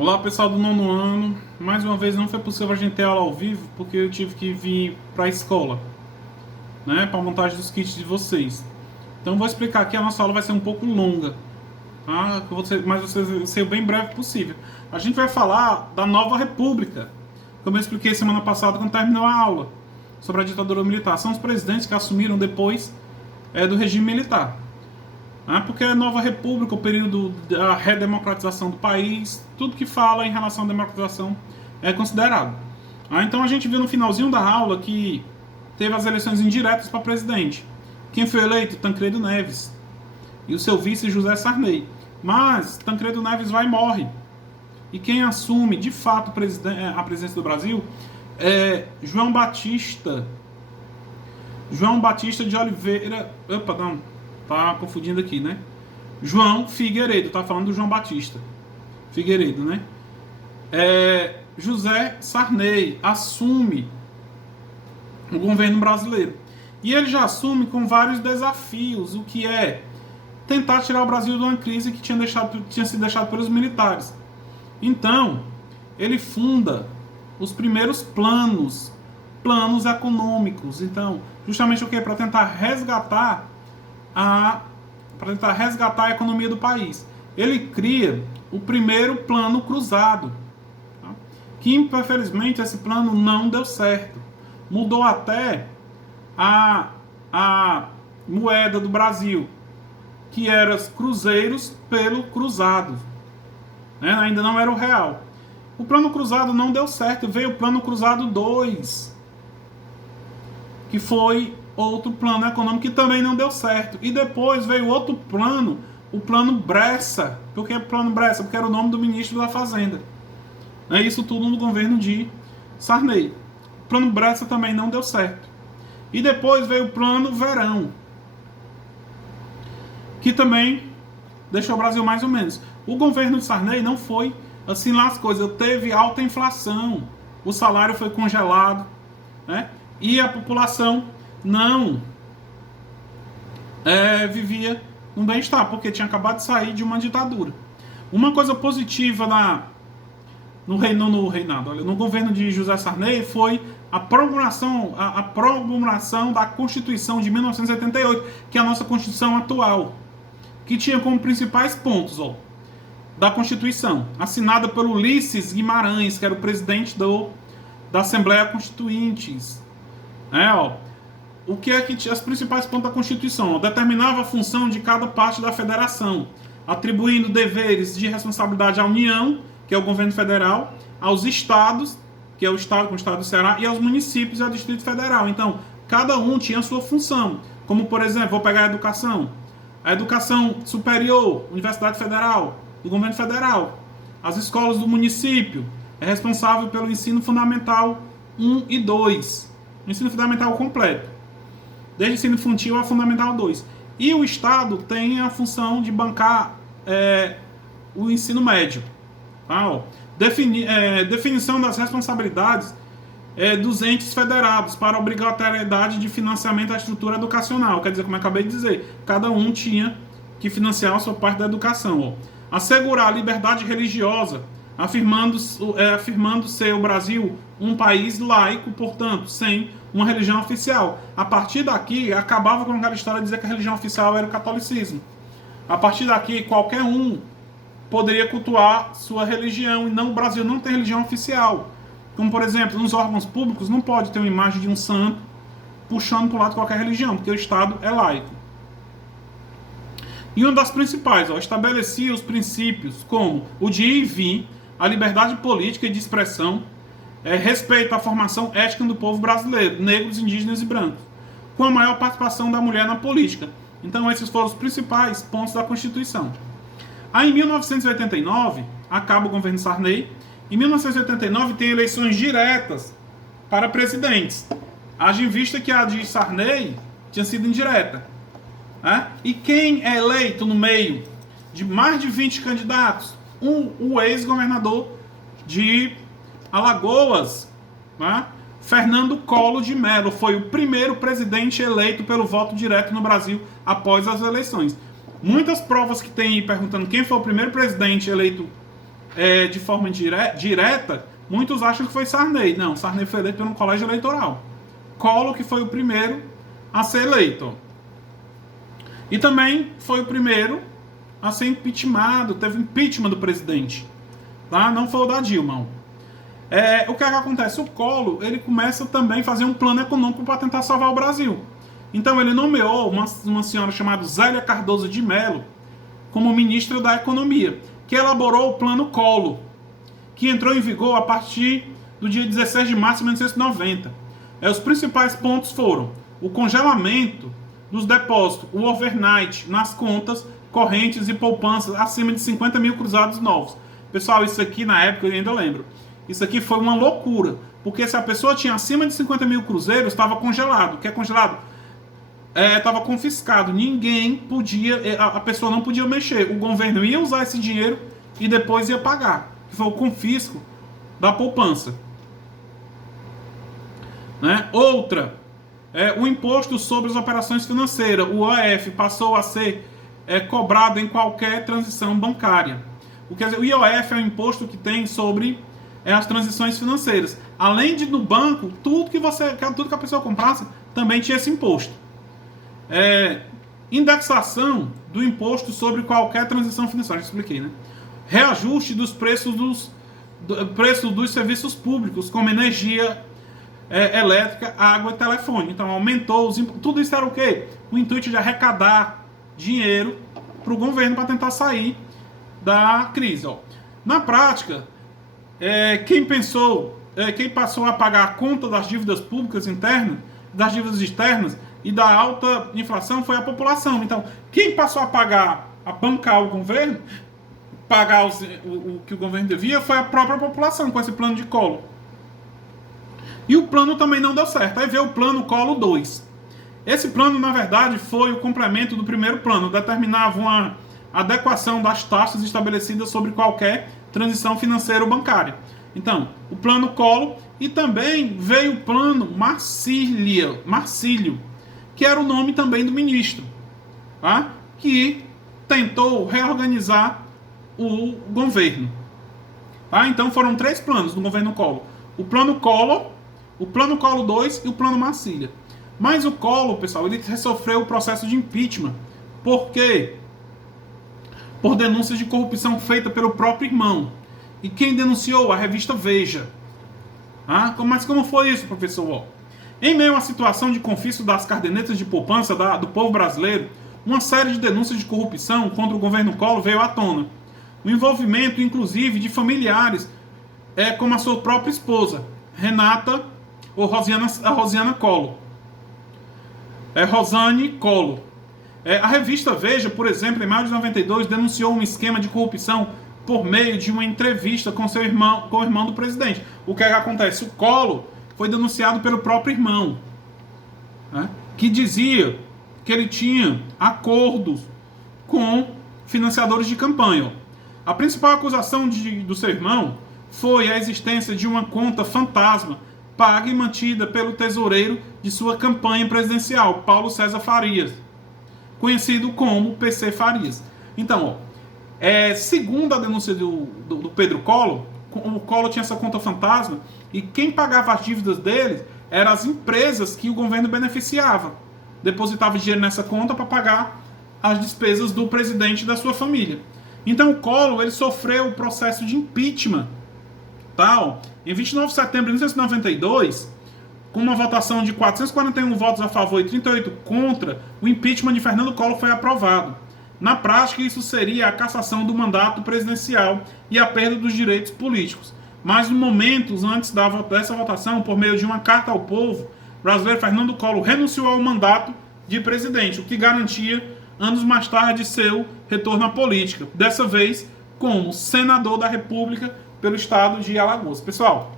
Olá pessoal do nono ano, mais uma vez não foi possível a gente ter aula ao vivo porque eu tive que vir para a escola, né, para a montagem dos kits de vocês. Então vou explicar aqui, a nossa aula vai ser um pouco longa, tá? Mas vai ser o bem breve possível. A gente vai falar da nova república, como eu expliquei semana passada quando terminou a aula, sobre a ditadura militar. São os presidentes que assumiram depois do regime militar. Porque a nova república, o período da redemocratização do país, tudo que fala em relação à democratização é considerado. Então a gente viu no finalzinho da aula que teve as eleições indiretas para presidente. Quem foi eleito? Tancredo Neves. E o seu vice, José Sarney. Mas Tancredo Neves vai e morre. E quem assume, de fato, a presidência do Brasil é João Batista. João Batista de Oliveira... Opa, não. Tá confundindo aqui, né? João Figueiredo, tá falando do João Batista Figueiredo, né? José Sarney assume o governo brasileiro. E ele já assume com vários desafios, o que é tentar tirar o Brasil de uma crise que tinha sido deixada pelos militares. Então, ele funda os primeiros planos econômicos. Então, justamente o que? Para tentar resgatar a economia do país. Ele cria o primeiro plano cruzado, tá? Que infelizmente esse plano não deu certo. Mudou até a moeda do Brasil, que era os cruzeiros pelo cruzado, né? Ainda não era o real. O plano cruzado não deu certo, veio o plano cruzado 2, que foi outro plano econômico que também não deu certo. E depois veio outro plano, o plano Bressa. Por que plano Bressa? Porque era o nome do ministro da Fazenda. Isso tudo no governo de Sarney. O plano Bressa também não deu certo. E depois veio o plano Verão, que também deixou o Brasil mais ou menos. O governo de Sarney não foi assim lá as coisas. Teve alta inflação, o salário foi congelado, né? E a população não vivia no bem-estar, porque tinha acabado de sair de uma ditadura. Uma coisa positiva no governo de José Sarney foi a promulgação da Constituição de 1988, que é a nossa Constituição atual, que tinha como principais pontos da Constituição, assinada pelo Ulisses Guimarães, que era o presidente da Assembleia Constituinte. O que é que as principais pontos da Constituição? Determinava a função de cada parte da federação, atribuindo deveres de responsabilidade à União, que é o governo federal, aos estados, que é o estado, como o estado do Ceará, e aos municípios e ao Distrito Federal. Então, cada um tinha a sua função. Como, por exemplo, vou pegar a educação superior, Universidade Federal, do governo federal. As escolas do município é responsável pelo ensino fundamental 1 e 2. Ensino fundamental completo, desde o ensino infantil a fundamental 2. E o Estado tem a função de bancar o ensino médio. Tá? Definição das responsabilidades dos entes federados para obrigatoriedade de financiamento da estrutura educacional. Quer dizer, como eu acabei de dizer, cada um tinha que financiar a sua parte da educação. Assegurar a liberdade religiosa, afirmando ser o Brasil um país laico, portanto, sem uma religião oficial. A partir daqui, acabava com aquela história de dizer que a religião oficial era o catolicismo. A partir daqui, qualquer um poderia cultuar sua religião, e não, o Brasil não tem religião oficial. Como, por exemplo, nos órgãos públicos, não pode ter uma imagem de um santo puxando para o lado de qualquer religião, porque o Estado é laico. E uma das principais, estabelecia os princípios como o de ir e vir, a liberdade política e de expressão, respeito à formação étnica do povo brasileiro, negros, indígenas e brancos, com a maior participação da mulher na política. Então esses foram os principais pontos da Constituição. Aí em 1989, acaba o governo Sarney. Em 1989 tem eleições diretas para presidentes. Haja em vista que a de Sarney tinha sido indireta. E quem é eleito no meio de mais de 20 candidatos? O ex-governador de Alagoas, Fernando Collor de Mello, foi o primeiro presidente eleito pelo voto direto no Brasil após as eleições. Muitas provas que tem aí perguntando quem foi o primeiro presidente eleito de forma direta, muitos acham que foi Sarney. Não, Sarney foi eleito pelo colégio eleitoral. Collor que foi o primeiro a ser eleito. E também foi o primeiro a ser impeachmentado, teve impeachment do presidente. Tá? Não foi o da Dilma. O que acontece? O Collor, ele começa também a fazer um plano econômico para tentar salvar o Brasil. Então ele nomeou uma senhora chamada Zélia Cardoso de Mello como ministra da Economia, que elaborou o Plano Collor, que entrou em vigor a partir do dia 16 de março de 1990. Os principais pontos foram o congelamento dos depósitos, o overnight nas contas correntes e poupanças acima de 50 mil cruzados novos. Pessoal, isso aqui na época eu ainda lembro. Isso aqui foi uma loucura, porque se a pessoa tinha acima de 50 mil cruzeiros, estava congelado. O que é congelado? Estava confiscado. Ninguém podia, a pessoa não podia mexer. O governo ia usar esse dinheiro e depois ia pagar. Que foi o confisco da poupança. Né? Outra, o imposto sobre as operações financeiras, o IOF, passou a ser cobrado em qualquer transição bancária. O IOF é um imposto que tem sobre as transições financeiras. Além de no banco, tudo que a pessoa comprasse também tinha esse imposto. Indexação do imposto sobre qualquer transição financeira, já expliquei, né? Reajuste dos preços dos serviços públicos, como energia elétrica, água e telefone. Então aumentou os impostos. Tudo isso era o quê? O intuito de arrecadar dinheiro para o governo para tentar sair da crise. Na prática, quem passou a pagar a conta das dívidas públicas internas, das dívidas externas e da alta inflação foi a população. Então, quem passou a bancar o governo, pagar o que o governo devia, foi a própria população com esse plano de Collor. E o plano também não deu certo. Aí veio o plano Collor 2. Esse plano, na verdade, foi o complemento do primeiro plano. Determinava uma adequação das taxas estabelecidas sobre qualquer transição financeira ou bancária. Então, o plano Collor e também veio o plano Marcílio, que era o nome também do ministro, tá? Que tentou reorganizar o governo. Tá? Então foram 3 planos do governo Collor. O plano Collor, o plano Collor 2 e o plano Marcílio. Mas o Collor, pessoal, ele sofreu o processo de impeachment. Por quê? Por denúncias de corrupção feita pelo próprio irmão. E quem denunciou? A revista Veja. Mas como foi isso, professor? Em meio à situação de confisco das cadernetas de poupança do povo brasileiro, uma série de denúncias de corrupção contra o governo Collor veio à tona. O envolvimento, inclusive, de familiares, como a sua própria esposa, Rosiana Collor. Rosane Collor. A revista Veja, por exemplo, em maio de 92, denunciou um esquema de corrupção por meio de uma entrevista com o irmão do presidente. O que acontece? O Collor foi denunciado pelo próprio irmão, que dizia que ele tinha acordos com financiadores de campanha. A principal acusação do seu irmão foi a existência de uma conta fantasma paga e mantida pelo tesoureiro de sua campanha presidencial, Paulo César Farias, conhecido como PC Farias. Então, segundo a denúncia do Pedro Collor, o Collor tinha essa conta fantasma e quem pagava as dívidas deles eram as empresas que o governo beneficiava. Depositava dinheiro nessa conta para pagar as despesas do presidente e da sua família. Então o Collor ele sofreu o processo de impeachment. Em 29 de setembro de 1992, com uma votação de 441 votos a favor e 38 contra, o impeachment de Fernando Collor foi aprovado. Na prática, isso seria a cassação do mandato presidencial e a perda dos direitos políticos. Mas, no momento antes dessa votação, por meio de uma carta ao povo, o brasileiro Fernando Collor renunciou ao mandato de presidente, o que garantia, anos mais tarde, seu retorno à política. Dessa vez, como senador da República pelo estado de Alagoas. Pessoal,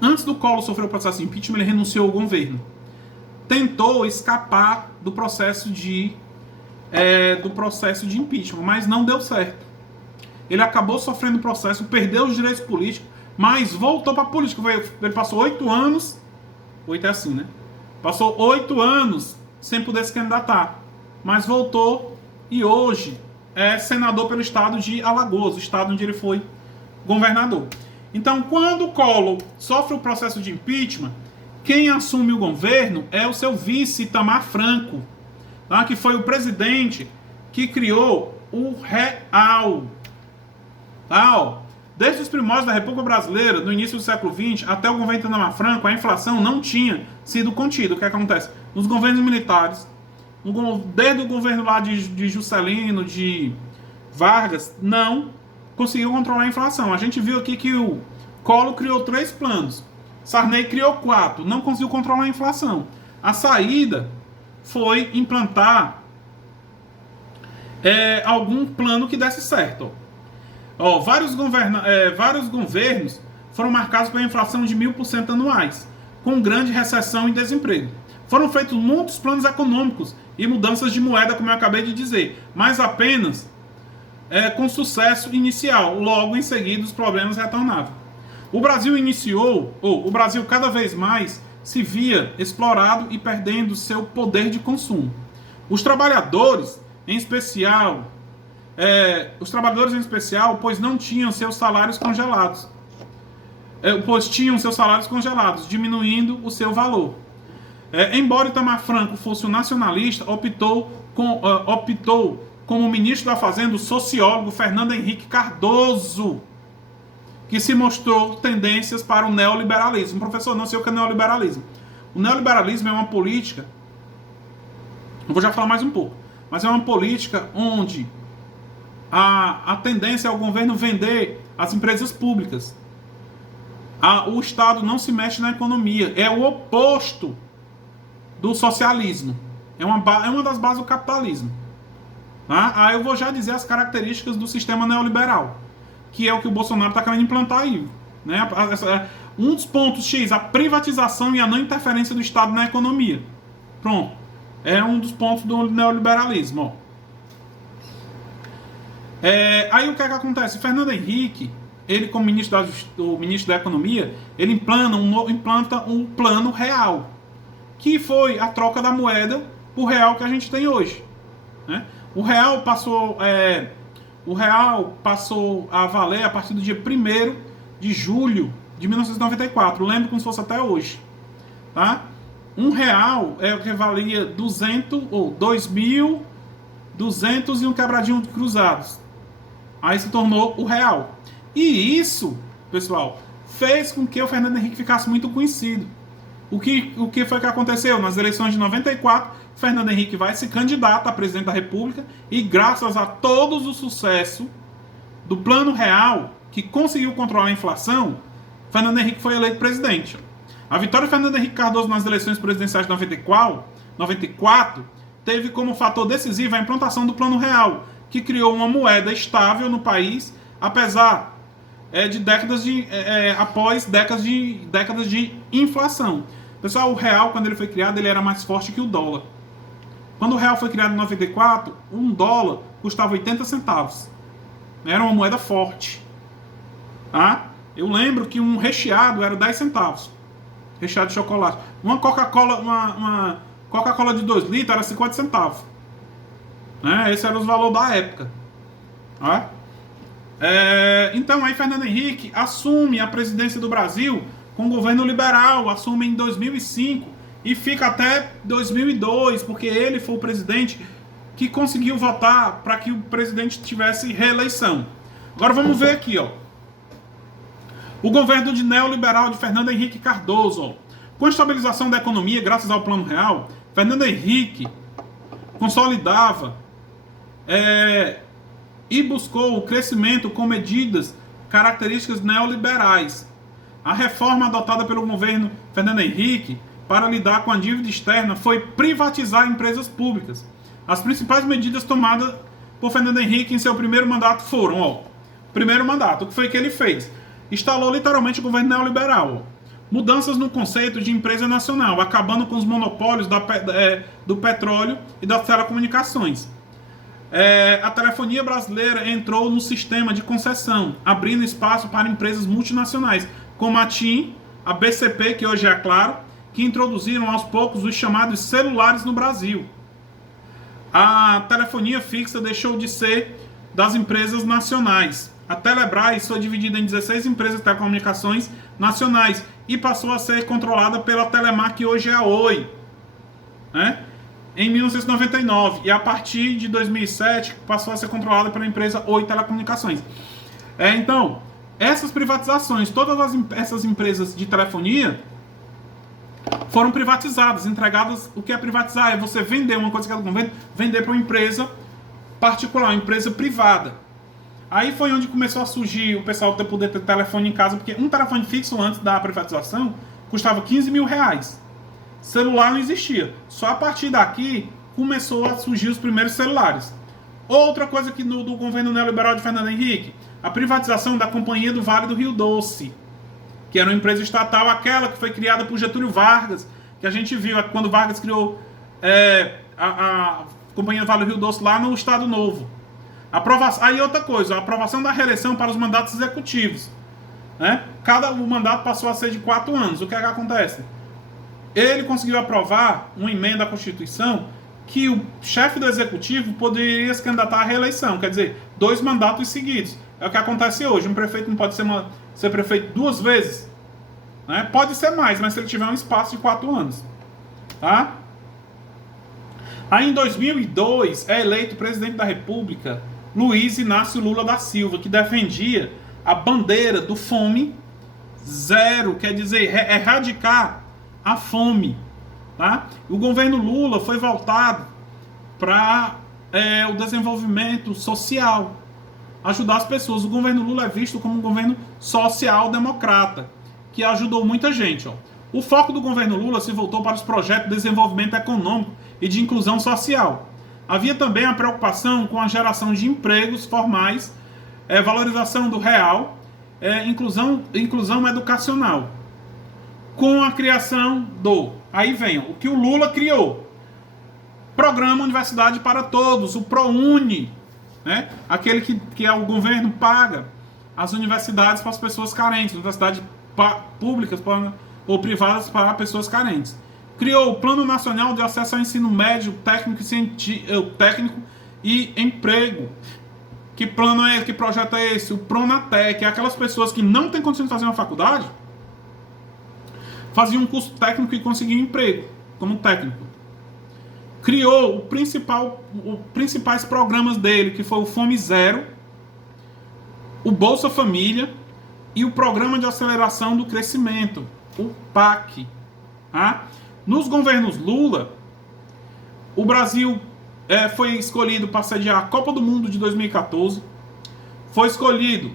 antes do Collor sofrer o processo de impeachment, ele renunciou ao governo. Tentou escapar do processo de impeachment, mas não deu certo. Ele acabou sofrendo o processo, perdeu os direitos políticos, mas voltou para a política. Ele passou 8 anos, 8 é assim, né? Passou 8 anos sem poder se candidatar, mas voltou e hoje senador pelo estado de Alagoas, o estado onde ele foi governador. Então, quando o Collor sofre o processo de impeachment, quem assume o governo é o seu vice, Itamar Franco, tá? Que foi o presidente que criou o real. Tá? Desde os primórdios da República Brasileira, no início do século XX, até o governo Itamar Franco, a inflação não tinha sido contida. O que acontece? Nos governos militares, desde o governo lá de Juscelino, de Vargas, não conseguiu controlar a inflação. A gente viu aqui que o Collor criou 3 planos, Sarney criou 4, não conseguiu controlar a inflação. A saída foi implantar algum plano que desse certo. Vários governos foram marcados pela inflação de 1000% anuais, com grande recessão e desemprego. Foram feitos muitos planos econômicos e mudanças de moeda, como eu acabei de dizer, mas apenas com sucesso inicial. Logo em seguida, os problemas retornavam. O Brasil cada vez mais se via explorado e perdendo seu poder de consumo. Os trabalhadores, em especial, pois não tinham seus salários congelados, diminuindo o seu valor. Embora Itamar Franco fosse um nacionalista, optou como ministro da Fazenda o sociólogo Fernando Henrique Cardoso, que se mostrou tendências para o neoliberalismo. Professor, não sei o que é neoliberalismo. O neoliberalismo é uma política, eu vou já falar mais um pouco, mas é uma política onde a tendência é o governo vender as empresas públicas. O Estado não se mexe na economia. É o oposto do socialismo. É uma das bases do capitalismo. Tá? Aí eu vou já dizer as características do sistema neoliberal, que é o que o Bolsonaro está querendo implantar aí. Né? Um dos pontos X, a privatização e a não interferência do Estado na economia. Pronto. É um dos pontos do neoliberalismo. Ó. Aí o que é que acontece? Fernando Henrique, ele como ministro da Economia, ele implanta um plano real, que foi a troca da moeda por real que a gente tem hoje. Né? O real passou a valer a partir do dia 1º de julho de 1994. Lembro como se fosse até hoje. Tá? Um real é o que valia 2.200 e um quebradinho de cruzados. Aí se tornou o real. E isso, pessoal, fez com que o Fernando Henrique ficasse muito conhecido. O que foi que aconteceu? Nas eleições de 94, Fernando Henrique vai se candidatar a presidente da República e graças a todos o sucesso do Plano Real, que conseguiu controlar a inflação, Fernando Henrique foi eleito presidente. A vitória de Fernando Henrique Cardoso nas eleições presidenciais de 94 teve como fator decisivo a implantação do Plano Real, que criou uma moeda estável no país, apesar de décadas de inflação. Pessoal, o real, quando ele foi criado, ele era mais forte que o dólar. Quando o real foi criado em 94, $1 custava 80 centavos. Era uma moeda forte. Tá? Eu lembro que um recheado era 10 centavos. Recheado de chocolate. Uma Coca-Cola de 2 litros era 50 centavos. Esse era o valor da época. Tá? Então aí Fernando Henrique assume a presidência do Brasil com o governo liberal, assume em 2005 e fica até 2002, porque ele foi o presidente que conseguiu votar para que o presidente tivesse reeleição. Agora vamos ver aqui, ó. O governo neoliberal de Fernando Henrique Cardoso. Ó. Com a estabilização da economia, graças ao Plano Real, Fernando Henrique consolidava e buscou o crescimento com medidas características neoliberais. A reforma adotada pelo governo Fernando Henrique para lidar com a dívida externa foi privatizar empresas públicas. As principais medidas tomadas por Fernando Henrique em seu primeiro mandato foram, primeiro mandato, o que foi que ele fez? Instalou literalmente o governo neoliberal. Mudanças no conceito de empresa nacional, acabando com os monopólios do petróleo e das telecomunicações. A telefonia brasileira entrou no sistema de concessão, abrindo espaço para empresas multinacionais, como a TIM, a BCP, que hoje é a Claro, que introduziram aos poucos os chamados celulares no Brasil. A telefonia fixa deixou de ser das empresas nacionais. A Telebrás foi dividida em 16 empresas de telecomunicações nacionais e passou a ser controlada pela Telemar, que hoje é a Oi, né? Em 1999. E a partir de 2007 passou a ser controlada pela empresa Oi Telecomunicações. Então, essas privatizações, todas essas empresas de telefonia foram privatizadas, entregadas. O que é privatizar? É você vender uma coisa que é do governo, vender para uma empresa particular, uma empresa privada. Aí foi onde começou a surgir o pessoal poder ter telefone em casa, porque um telefone fixo antes da privatização custava 15 mil reais. Celular não existia. Só a partir daqui começou a surgir os primeiros celulares. Outra coisa que do governo neoliberal de Fernando Henrique, a privatização da Companhia do Vale do Rio Doce, que era uma empresa estatal, aquela que foi criada por Getúlio Vargas, que a gente viu quando Vargas criou a Companhia do Vale do Rio Doce lá no Estado Novo. Aí outra coisa, a aprovação da reeleição para os mandatos executivos, né? O mandato passou a ser de 4 anos. O que é que acontece? Ele conseguiu aprovar uma emenda à Constituição que o chefe do executivo poderia se candidatar à reeleição, quer dizer, 2 mandatos seguidos. É o que acontece hoje. Um prefeito não pode ser prefeito 2 vezes, né? Pode ser mais, mas se ele tiver um espaço de 4 anos, tá? Aí em 2002 é eleito presidente da República Luiz Inácio Lula da Silva, que defendia a bandeira do fome zero, quer dizer, erradicar a fome, tá? O governo Lula foi voltado para o desenvolvimento social, ajudar as pessoas. O governo Lula é visto como um governo social-democrata, que ajudou muita gente. O foco do governo Lula se voltou para os projetos de desenvolvimento econômico e de inclusão social. Havia também a preocupação com a geração de empregos formais, valorização do real, inclusão educacional. Com a criação aí vem o que o Lula criou. Programa Universidade para Todos, o ProUni, né? Aquele que o governo paga as universidades para as pessoas carentes, universidades públicas ou privadas para pessoas carentes. Criou o Plano Nacional de Acesso ao Ensino Médio, Técnico e Emprego. Que plano é esse? Que projeto é esse? O Pronatec. Aquelas pessoas que não têm condição de fazer uma faculdade, faziam um curso técnico e conseguiam emprego como técnico. Criou os principais programas dele, que foi o Fome Zero, o Bolsa Família e o Programa de Aceleração do Crescimento, o PAC. Tá? Nos governos Lula, o Brasil foi escolhido para sediar a Copa do Mundo de 2014, foi escolhido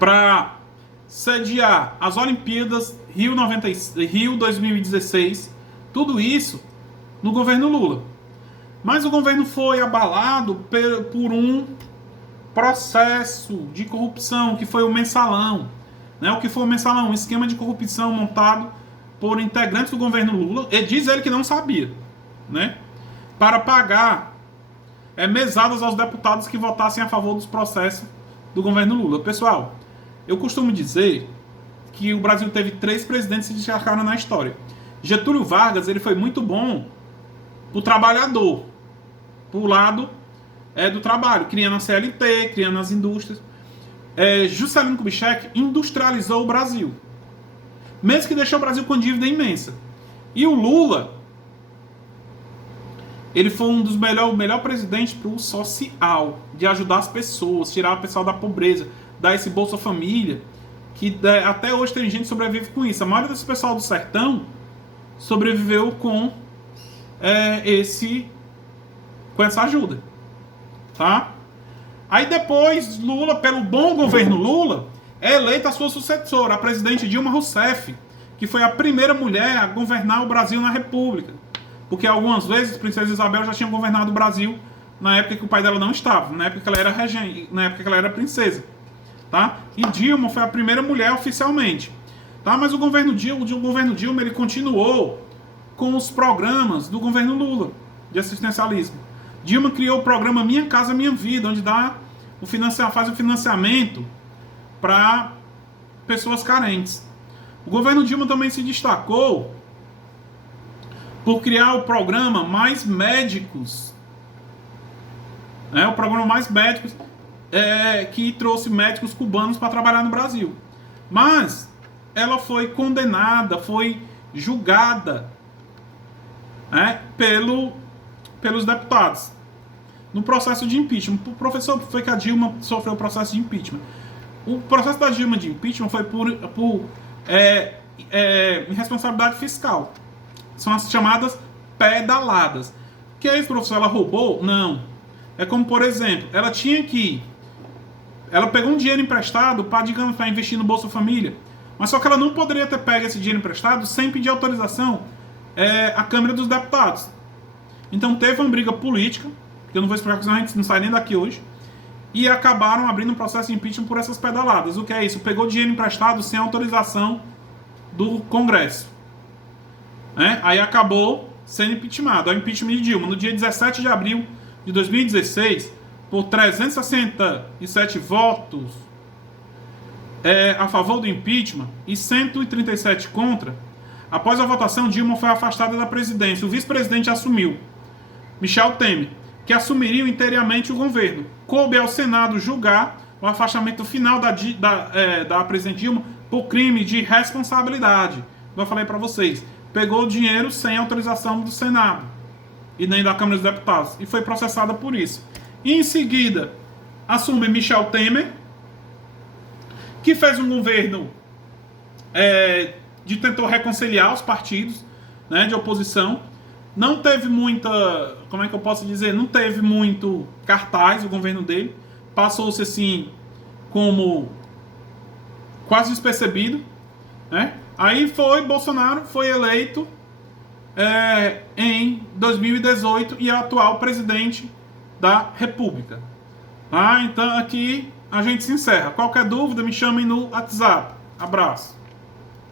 para sediar as Olimpíadas Rio 2016, tudo isso no governo Lula. Mas o governo foi abalado por um processo de corrupção, que foi o mensalão. Né? O que foi o mensalão? Um esquema de corrupção montado por integrantes do governo Lula, e diz ele que não sabia, né? Para pagar mesadas aos deputados que votassem a favor dos processos do governo Lula. Pessoal, eu costumo dizer que o Brasil teve 3 presidentes que se destacaram na história. Getúlio Vargas, ele foi muito bom pro trabalhador, pro lado do trabalho, criando a CLT, criando as indústrias. Juscelino Kubitschek industrializou o Brasil, mesmo que deixou o Brasil com dívida imensa. E o Lula, ele foi um dos melhor presidentes para o social, de ajudar as pessoas, tirar o pessoal da pobreza, dar esse Bolsa Família, que até hoje tem gente que sobrevive com isso. A maioria desse pessoal do sertão sobreviveu com essa ajuda, tá? Aí depois Lula, pelo bom governo Lula, é eleita a sua sucessora, a presidente Dilma Rousseff, que foi a primeira mulher a governar o Brasil na República. Porque algumas vezes a Princesa Isabel já tinha governado o Brasil na época que o pai dela não estava, na época que ela era regente, na época que ela era princesa. Tá? E Dilma foi a primeira mulher oficialmente. Tá? Mas o governo Dilma ele continuou com os programas do governo Lula, de assistencialismo. Dilma criou o programa Minha Casa Minha Vida, onde faz o financiamento para pessoas carentes. O governo Dilma também se destacou por criar o programa Mais Médicos né? O programa Mais Médicos, que trouxe médicos cubanos para trabalhar no Brasil. Mas ela foi condenada, foi julgada, né, pelos deputados no processo de impeachment. O professor foi que a Dilma sofreu o processo de impeachment. O processo da Dilma de impeachment foi por irresponsabilidade fiscal. São as chamadas pedaladas. Que é isso, professor? Ela roubou? Não. É como, por exemplo, ela pegou um dinheiro emprestado para, digamos, para investir no Bolsa Família. Mas só que ela não poderia ter pego esse dinheiro emprestado sem pedir autorização à Câmara dos Deputados. Então teve uma briga política, que eu não vou explicar porque senão a gente não sai nem daqui hoje, e acabaram abrindo um processo de impeachment por essas pedaladas. O que é isso? Pegou dinheiro emprestado sem autorização do Congresso. Aí acabou sendo impeachmentado. É o impeachment de Dilma. No dia 17 de abril de 2016, por 367 votos a favor do impeachment e 137 contra, após a votação, Dilma foi afastada da presidência. O vice-presidente assumiu, Michel Temer, que assumiria inteiramente o governo. Coube ao Senado julgar o afastamento final da presidente Dilma por crime de responsabilidade. Como eu falei para vocês, pegou o dinheiro sem autorização do Senado e nem da Câmara dos Deputados e foi processada por isso. E em seguida, assume Michel Temer, que fez um governo tentou reconciliar os partidos, né, de oposição. Não teve muita, como é que eu posso dizer, não teve muito cartaz o governo dele. Passou-se assim como quase despercebido, né? Aí Bolsonaro foi eleito em 2018 e é o atual presidente da República. Então aqui a gente se encerra. Qualquer dúvida, me chamem no WhatsApp. Abraço.